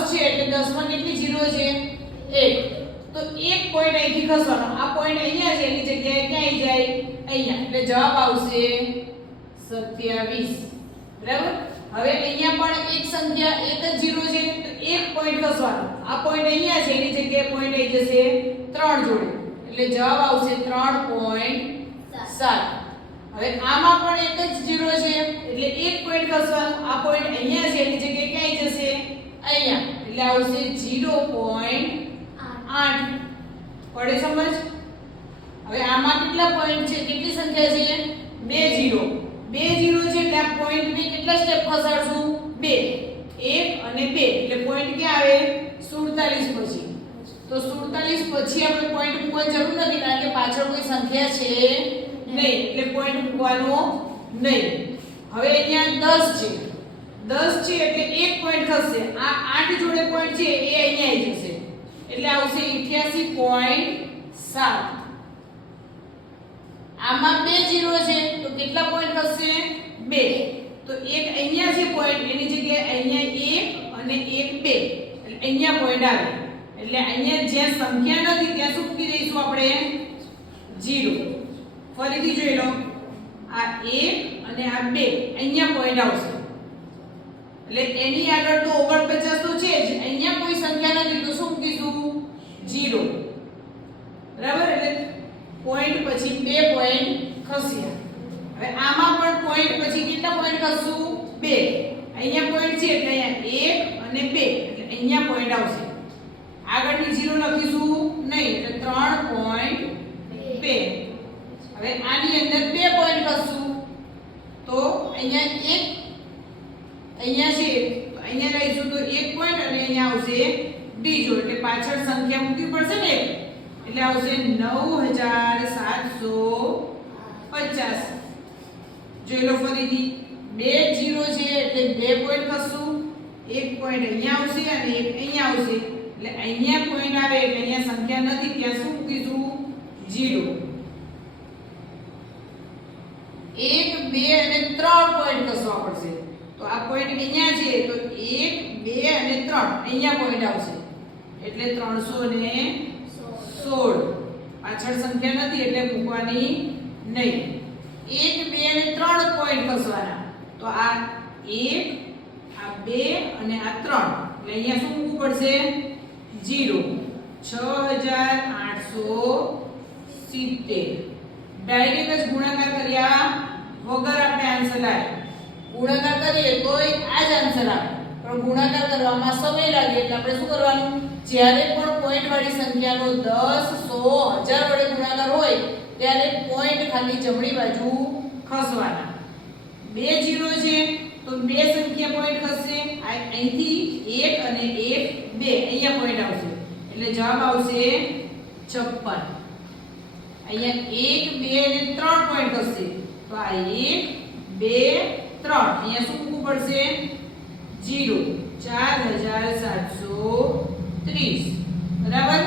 10 છે એટલે 10 માં કેટલી ઝીરો છે 1 તો એક પોઈન્ટ અહીંથી ખસવાનો આ પોઈન્ટ અહીંયા છે એની જગ્યાએ ક્યાં આવી જાય અહીંયા એટલે જવાબ આવશે 27 બરાબર હવે અહીંયા પણ એક સંખ્યા એક જ ઝીરો છે તો એક પોઈન્ટ ખસવાનો આ પોઈન્ટ અહીંયા છે એની જગ્યાએ પોઈન્ટ આવી જશે 3 જોડે એટલે જવાબ આવશે 3.7 હવે આમાં પણ એક જ ઝીરો છે એટલે એક પોઈન્ટ ખસવાનો આ પોઈન્ટ અહીંયા છે એની જગ્યાએ ક્યાં આવી જશે અહીંયા એટલે આવશે 0.8 પડે સમજ હવે આમાં કેટલા પોઈન્ટ છે કેટલી સંખ્યા છે બે ઝીરો છે એટલે આ પોઈન્ટ ને કેટલા સ્ટેપ ખસાડશું 2 1 અને 2 એટલે પોઈન્ટ ક્યાં આવે 47 પછી તો 47 પછી આપણે પોઈન્ટ મૂકવાની જરૂર નથી કારણ કે પાછળ કોઈ સંખ્યા છે નહીં એટલે પોઈન્ટ મૂકવાનો નહીં હવે અહીંયા 10 છે એટલે એક પોઈન્ટ ખસશે આ 8 જોડે પોઈન્ટ છે એ અહીંયા આવી જશે એટલે આવશે 88.7 આમાં બે ઝીરો છે તો કેટલા પોઈન્ટ ખસશે 2 તો એક અહીંયા છે પોઈન્ટ એની જગ્યાએ અહીંયા 1 અને 1 2 એટલે અહીંયા પોઈન્ટ આવે એટલે અહીંયા જ્યાં સંખ્યા નથી ત્યાં શું મૂકી દઈશું આપણે 0 ફરીથી જોઈ લો આ 1 અને આ 2 અહીંયા પોઈન્ટ આવશે એટલે એની આગળ તો 49 તો છે જ અહીંયા કોઈ સંખ્યા નથી તો શું મૂકીશું 0 બરાબર એટલે પોઈન્ટ પછી 2 પોઈન્ટ ખસ્યા હવે આમાં પણ પોઈન્ટ પછી કેટલા પોઈન્ટ ખસશું 2 અહીંયા પોઈન્ટ છે એટલે અહીંયા 1 અને 2 એટલે અહીંયા પોઈન્ટ આવશે આગળની 0 લખીશું નહીં એટલે 3.2 હવે આની અંદર 2 પોઈન્ટ ખસશું તો અહીંયા 1 અહીંયા છે તો અહીંયા લઈશું તો 1 પોઈન્ટ અને અહીંયા આવશે બીજો એટલે પાછળ સંખ્યા મૂકવી પડશે ને એટલે આવશે 9750 જોઈ લો ફરીથી 2 ઝીરો છે એટલે 2 પોઈન્ટ ખસશું 1 પોઈન્ટ અહીંયા આવશે અને 1 અહીંયા આવશે એટલે અહીંયા પોઈન્ટ આવે એટલે અહીંયા સંખ્યા નથી ત્યાં શું મૂકીશું 0 1 2 અને 3 પોઈન્ટ ખસવા પડશે તો આ પોઈન્ટ અહીંયા છે તો 1 2 અને 3 અહીંયા પોઈન્ટ આવશે એટલે 316 પાછળ સંખ્યા નથી એટલે મૂકવાની નહીં 1 2 અને 3 પોઈન્ટ ખસવાના તો આ 1 આ 2 અને આ 3 એટલે અહીંયા શું મૂકવું પડશે 0 6870 ડાયરેક્ટ જ ગુણાકાર કર્યા વગર આપણે આન્સર લાવ્યા ગુણાકાર કરીએ તોય આ જ આન્સર આવે પણ ગુણાકાર કરવામાં સમય લાગે એટલે આપણે શું કરવાનું જ્યારે પણ પોઈન્ટ વાળી સંખ્યાનો 10 100 1000 વડે ગુણાકાર હોય ત્યારે પોઈન્ટ ખાલી જમણી બાજુ ખસવાના બે ઝીરો છે તો બે સંખ્યા પોઈન્ટ ખસશે અહીંથી 1 અને 1 2 અહીંયા પોઈન્ટ આવશે એટલે જવાબ આવશે 56 અહીંયા 1 2 અને 3 પોઈન્ટ ખસશે તો આ 1 2 3 અહીંયા શું મૂકવું પડશે 0 4730 બરાબર